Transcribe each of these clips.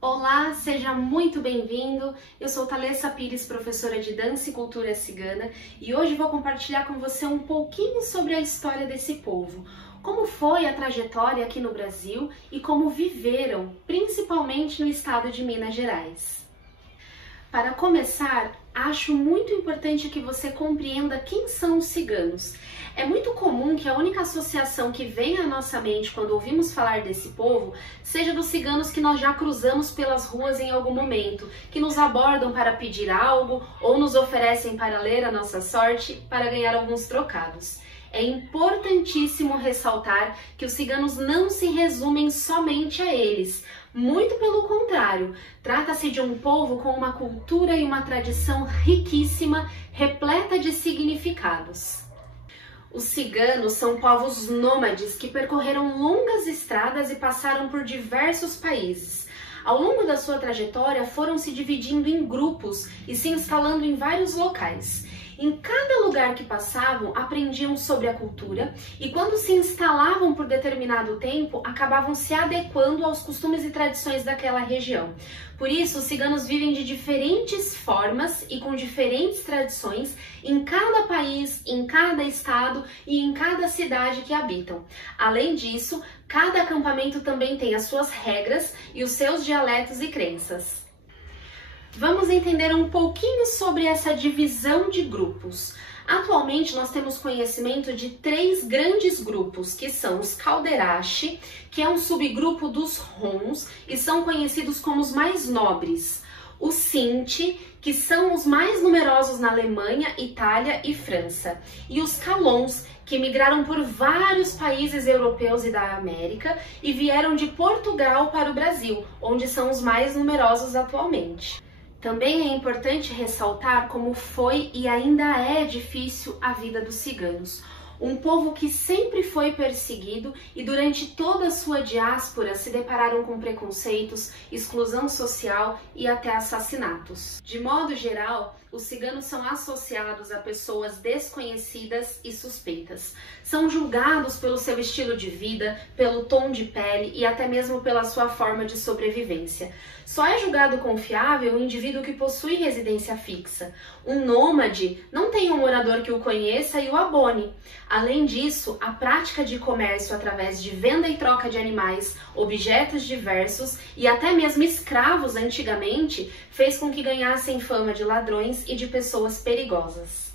Olá, seja muito bem-vindo. Eu sou Thalessa Pires, professora de Dança e Cultura Cigana, e hoje vou compartilhar com você um pouquinho sobre a história desse povo. Como foi a trajetória aqui no Brasil e como viveram, principalmente no estado de Minas Gerais. Para começar, acho muito importante que você compreenda quem são os ciganos. É muito comum que a única associação que vem à nossa mente quando ouvimos falar desse povo seja dos ciganos que nós já cruzamos pelas ruas em algum momento, que nos abordam para pedir algo ou nos oferecem para ler a nossa sorte para ganhar alguns trocados. É importantíssimo ressaltar que os ciganos não se resumem somente a eles. Muito pelo contrário, trata-se de um povo com uma cultura e uma tradição riquíssima, repleta de significados. Os ciganos são povos nômades que percorreram longas estradas e passaram por diversos países. Ao longo da sua trajetória, foram se dividindo em grupos e se instalando em vários locais. Em cada lugar que passavam, aprendiam sobre a cultura e quando se instalavam por determinado tempo, acabavam se adequando aos costumes e tradições daquela região. Por isso, os ciganos vivem de diferentes formas e com diferentes tradições em cada país, em cada estado e em cada cidade que habitam. Além disso, cada acampamento também tem as suas regras e os seus dialetos e crenças. Vamos entender um pouquinho sobre essa divisão de grupos. Atualmente nós temos conhecimento de 3 grandes grupos, que são os Calderache, que é um subgrupo dos Huns e são conhecidos como os mais nobres. Os Sinti, que são os mais numerosos na Alemanha, Itália e França. E os Calons, que migraram por vários países europeus e da América e vieram de Portugal para o Brasil, onde são os mais numerosos atualmente. Também é importante ressaltar como foi e ainda é difícil a vida dos ciganos. Um povo que sempre foi perseguido e durante toda a sua diáspora se depararam com preconceitos, exclusão social e até assassinatos. De modo geral, os ciganos são associados a pessoas desconhecidas e suspeitas. São julgados pelo seu estilo de vida, pelo tom de pele e até mesmo pela sua forma de sobrevivência. Só é julgado confiável o indivíduo que possui residência fixa. Um nômade não tem um morador que o conheça e o abone. Além disso, a prática de comércio através de venda e troca de animais, objetos diversos e até mesmo escravos antigamente fez com que ganhassem fama de ladrões e de pessoas perigosas.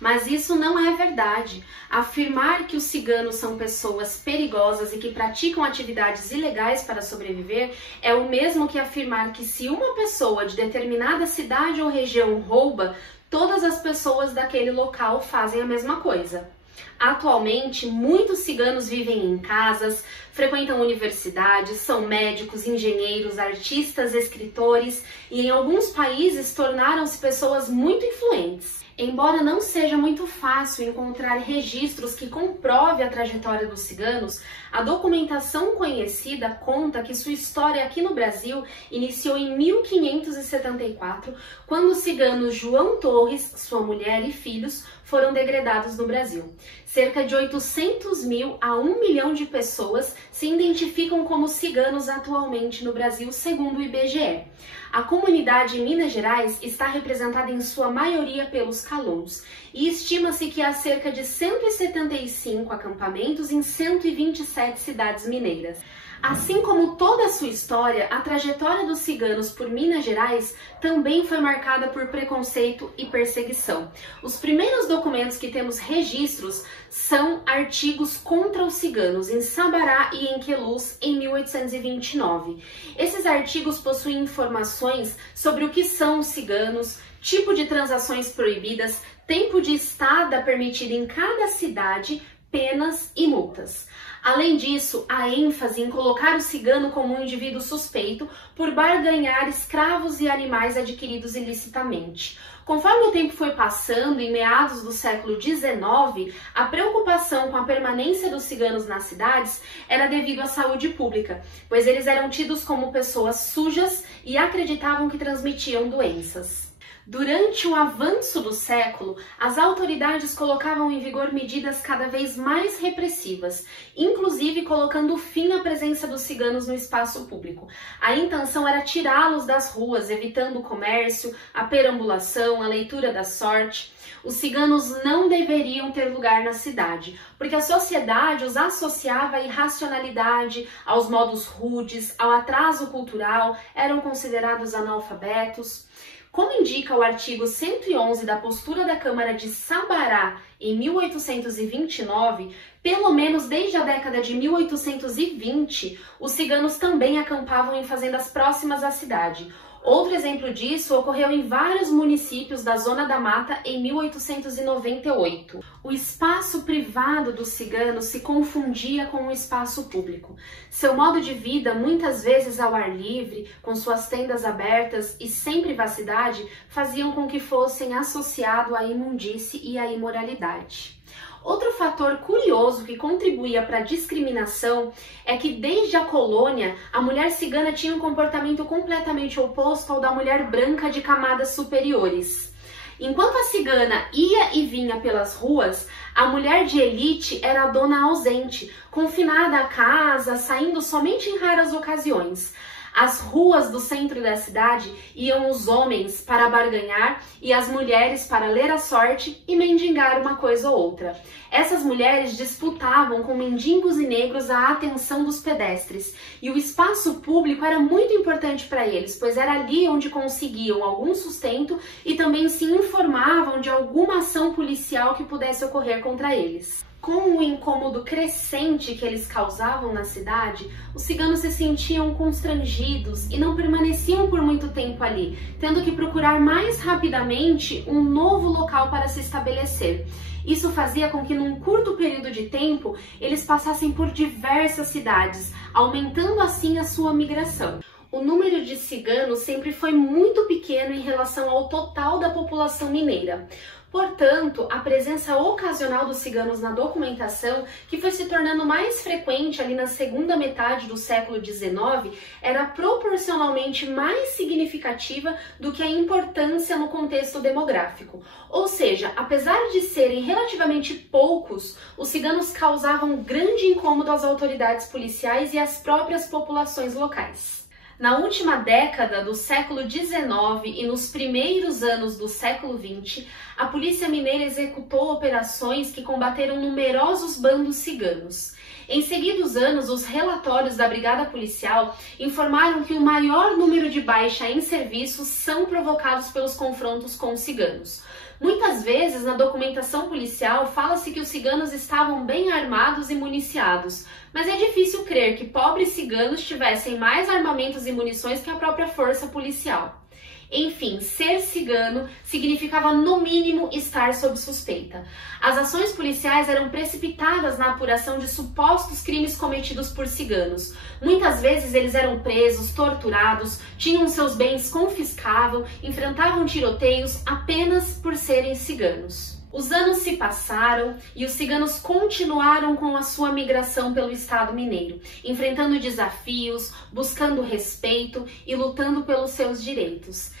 Mas isso não é verdade. Afirmar que os ciganos são pessoas perigosas e que praticam atividades ilegais para sobreviver é o mesmo que afirmar que se uma pessoa de determinada cidade ou região rouba, todas as pessoas daquele local fazem a mesma coisa. Atualmente, muitos ciganos vivem em casas, frequentam universidades, são médicos, engenheiros, artistas, escritores e em alguns países tornaram-se pessoas muito influentes. Embora não seja muito fácil encontrar registros que comprovem a trajetória dos ciganos, a documentação conhecida conta que sua história aqui no Brasil iniciou em 1574, quando o cigano João Torres, sua mulher e filhos foram degredados no Brasil. Cerca de 800 mil a 1 milhão de pessoas se identificam como ciganos atualmente no Brasil, segundo o IBGE. A comunidade em Minas Gerais está representada em sua maioria pelos Calons e estima-se que há cerca de 175 acampamentos em 127 cidades mineiras. Assim como toda a sua história, a trajetória dos ciganos por Minas Gerais também foi marcada por preconceito e perseguição. Os primeiros documentos que temos registros são artigos contra os ciganos em Sabará e em Queluz em 1829. Esses artigos possuem informações sobre o que são os ciganos, tipo de transações proibidas, tempo de estada permitida em cada cidade, penas e multas. Além disso, há ênfase em colocar o cigano como um indivíduo suspeito por barganhar escravos e animais adquiridos ilicitamente. Conforme o tempo foi passando, em meados do século XIX, a preocupação com a permanência dos ciganos nas cidades era devido à saúde pública, pois eles eram tidos como pessoas sujas e acreditavam que transmitiam doenças. Durante o avanço do século, as autoridades colocavam em vigor medidas cada vez mais repressivas, inclusive colocando fim à presença dos ciganos no espaço público. A intenção era tirá-los das ruas, evitando o comércio, a perambulação, a leitura da sorte. Os ciganos não deveriam ter lugar na cidade, porque a sociedade os associava à irracionalidade, aos modos rudes, ao atraso cultural, eram considerados analfabetos. Como indica o artigo 111 da Postura da Câmara de Sabará, em 1829, pelo menos desde a década de 1820, os ciganos também acampavam em fazendas próximas à cidade. Outro exemplo disso ocorreu em vários municípios da Zona da Mata em 1898. O espaço privado dos ciganos se confundia com o espaço público. Seu modo de vida, muitas vezes ao ar livre, com suas tendas abertas e sem privacidade, faziam com que fossem associados à imundície e à imoralidade. Outro fator curioso que contribuía para a discriminação é que, desde a colônia, a mulher cigana tinha um comportamento completamente oposto ao da mulher branca de camadas superiores. Enquanto a cigana ia e vinha pelas ruas, a mulher de elite era a dona ausente, confinada à casa, saindo somente em raras ocasiões. Às ruas do centro da cidade iam os homens para barganhar e as mulheres para ler a sorte e mendigar uma coisa ou outra. Essas mulheres disputavam com mendigos e negros a atenção dos pedestres, e o espaço público era muito importante para eles, pois era ali onde conseguiam algum sustento e também se informavam de alguma ação policial que pudesse ocorrer contra eles. Com o incômodo crescente que eles causavam na cidade, os ciganos se sentiam constrangidos e não permaneciam por muito tempo ali, tendo que procurar mais rapidamente um novo local para se estabelecer. Isso fazia com que, num curto período de tempo, eles passassem por diversas cidades, aumentando assim a sua migração. O número de ciganos sempre foi muito pequeno em relação ao total da população mineira. Portanto, a presença ocasional dos ciganos na documentação, que foi se tornando mais frequente ali na segunda metade do século XIX, era proporcionalmente mais significativa do que a importância no contexto demográfico. Ou seja, apesar de serem relativamente poucos, os ciganos causavam grande incômodo às autoridades policiais e às próprias populações locais. Na última década do século XIX e nos primeiros anos do século XX, a Polícia Mineira executou operações que combateram numerosos bandos ciganos. Em seguidos anos, os relatórios da Brigada Policial informaram que o maior número de baixa em serviços são provocados pelos confrontos com os ciganos. Muitas vezes, na documentação policial, fala-se que os ciganos estavam bem armados e municiados, mas é difícil crer que pobres ciganos tivessem mais armamentos e munições que a própria força policial. Enfim, ser cigano significava, no mínimo, estar sob suspeita. As ações policiais eram precipitadas na apuração de supostos crimes cometidos por ciganos. Muitas vezes eles eram presos, torturados, tinham seus bens confiscados, enfrentavam tiroteios apenas por serem ciganos. Os anos se passaram e os ciganos continuaram com a sua migração pelo estado mineiro, enfrentando desafios, buscando respeito e lutando pelos seus direitos.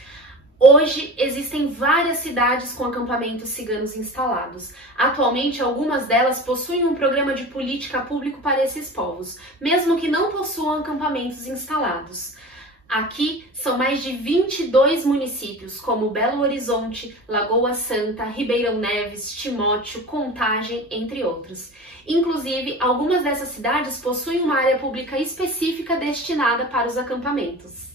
Hoje existem várias cidades com acampamentos ciganos instalados. Atualmente, algumas delas possuem um programa de política pública para esses povos, mesmo que não possuam acampamentos instalados. Aqui são mais de 22 municípios, como Belo Horizonte, Lagoa Santa, Ribeirão Neves, Timóteo, Contagem, entre outros. Inclusive, algumas dessas cidades possuem uma área pública específica destinada para os acampamentos.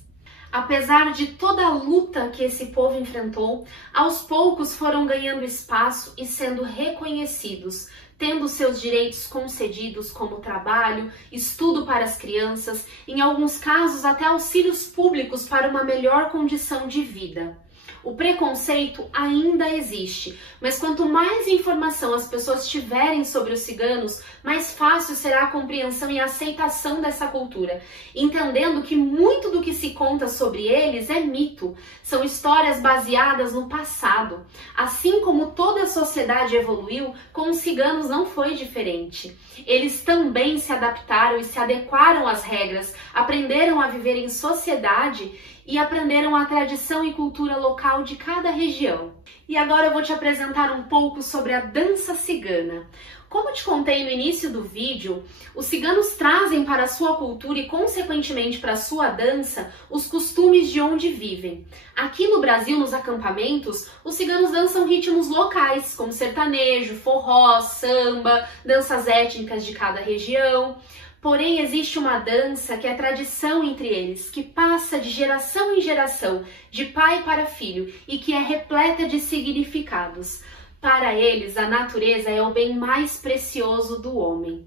Apesar de toda a luta que esse povo enfrentou, aos poucos foram ganhando espaço e sendo reconhecidos, tendo seus direitos concedidos como trabalho, estudo para as crianças, em alguns casos até auxílios públicos para uma melhor condição de vida. O preconceito ainda existe, mas quanto mais informação as pessoas tiverem sobre os ciganos, mais fácil será a compreensão e a aceitação dessa cultura, entendendo que muito do que se conta sobre eles é mito, são histórias baseadas no passado. Assim como toda a sociedade evoluiu, com os ciganos não foi diferente. Eles também se adaptaram e se adequaram às regras, aprenderam a viver em sociedade e aprenderam a tradição e cultura local de cada região. E agora eu vou te apresentar um pouco sobre a dança cigana. Como te contei no início do vídeo, os ciganos trazem para a sua cultura e, consequentemente, para a sua dança, os costumes de onde vivem. Aqui no Brasil, nos acampamentos, os ciganos dançam ritmos locais, como sertanejo, forró, samba, danças étnicas de cada região. Porém, existe uma dança que é tradição entre eles, que passa de geração em geração, de pai para filho, e que é repleta de significados. Para eles, a natureza é o bem mais precioso do homem.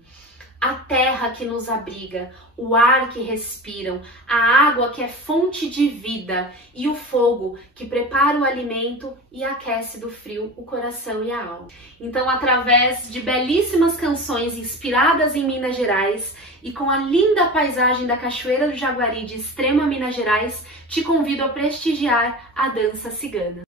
A terra que nos abriga, o ar que respiram, a água que é fonte de vida e o fogo que prepara o alimento e aquece do frio o coração e a alma. Então, através de belíssimas canções inspiradas em Minas Gerais e com a linda paisagem da Cachoeira do Jaguari de Extrema Minas Gerais, te convido a prestigiar a dança cigana.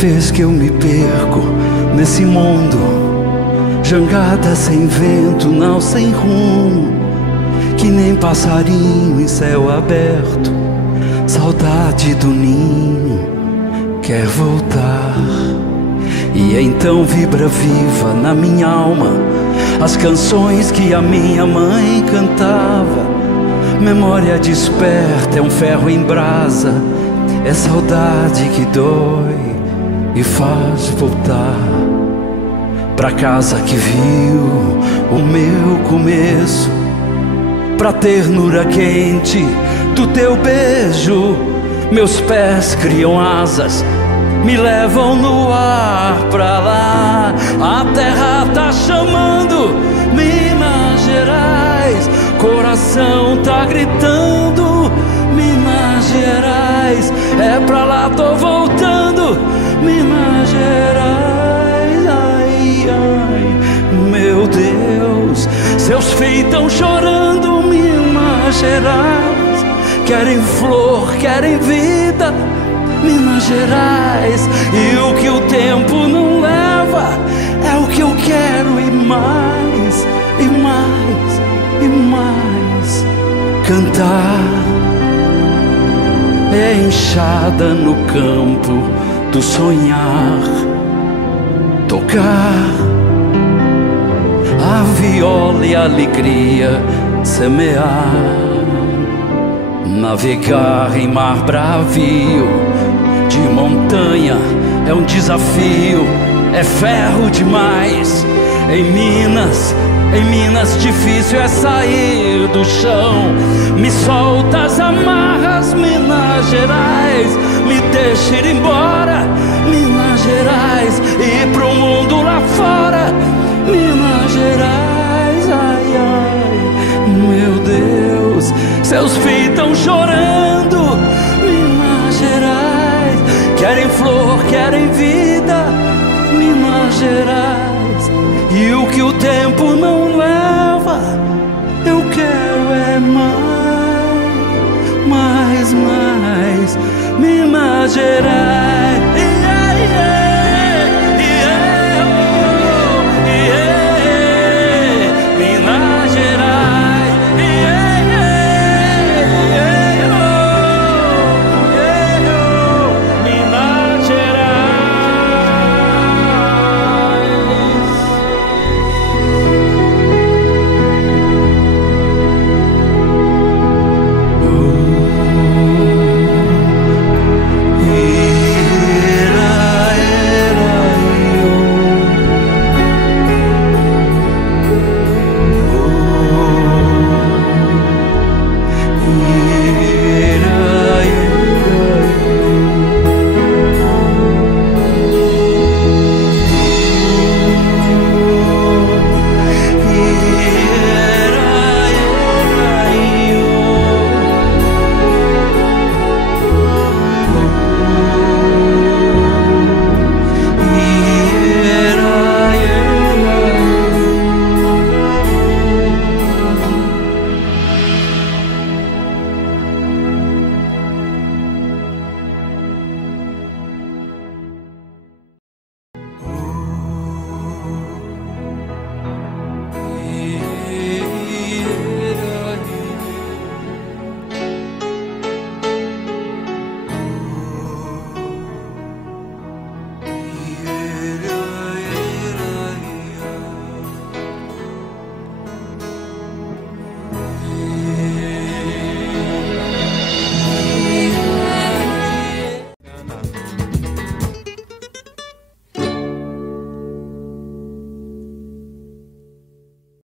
vez que eu me perco nesse mundo, jangada sem vento, não sem rumo, que nem passarinho em céu aberto, saudade do ninho quer voltar. E então vibra viva na minha alma as canções que a minha mãe cantava. Memória desperta, é um ferro em brasa, é saudade que dói e faz voltar pra casa que viu o meu começo, pra ternura quente do teu beijo. Meus pés criam asas, me levam no ar pra lá. A terra tá chamando, Minas Gerais. Coração tá gritando, Minas Gerais. É pra lá, tô voltando, Minas Gerais. Ai, ai, meu Deus, seus filhos tão chorando, Minas Gerais. Querem flor, querem vida, Minas Gerais. E o que o tempo não leva é o que eu quero, e mais, e mais, e mais. Cantar é enxada no campo do sonhar, tocar a viola e a alegria semear, navegar em mar bravio de montanha é um desafio, é ferro demais. Em Minas difícil é sair do chão. Me solta as amarras, Minas Gerais. Me deixa ir embora, Minas Gerais. Ir pro mundo lá fora, Minas Gerais. Ai, ai, meu Deus, seus filhos tão chorando, Minas Gerais. Querem flor, querem vida, Minas Gerais. E o que o tempo não leva, eu quero é mais, mais, mais, Minas Gerais.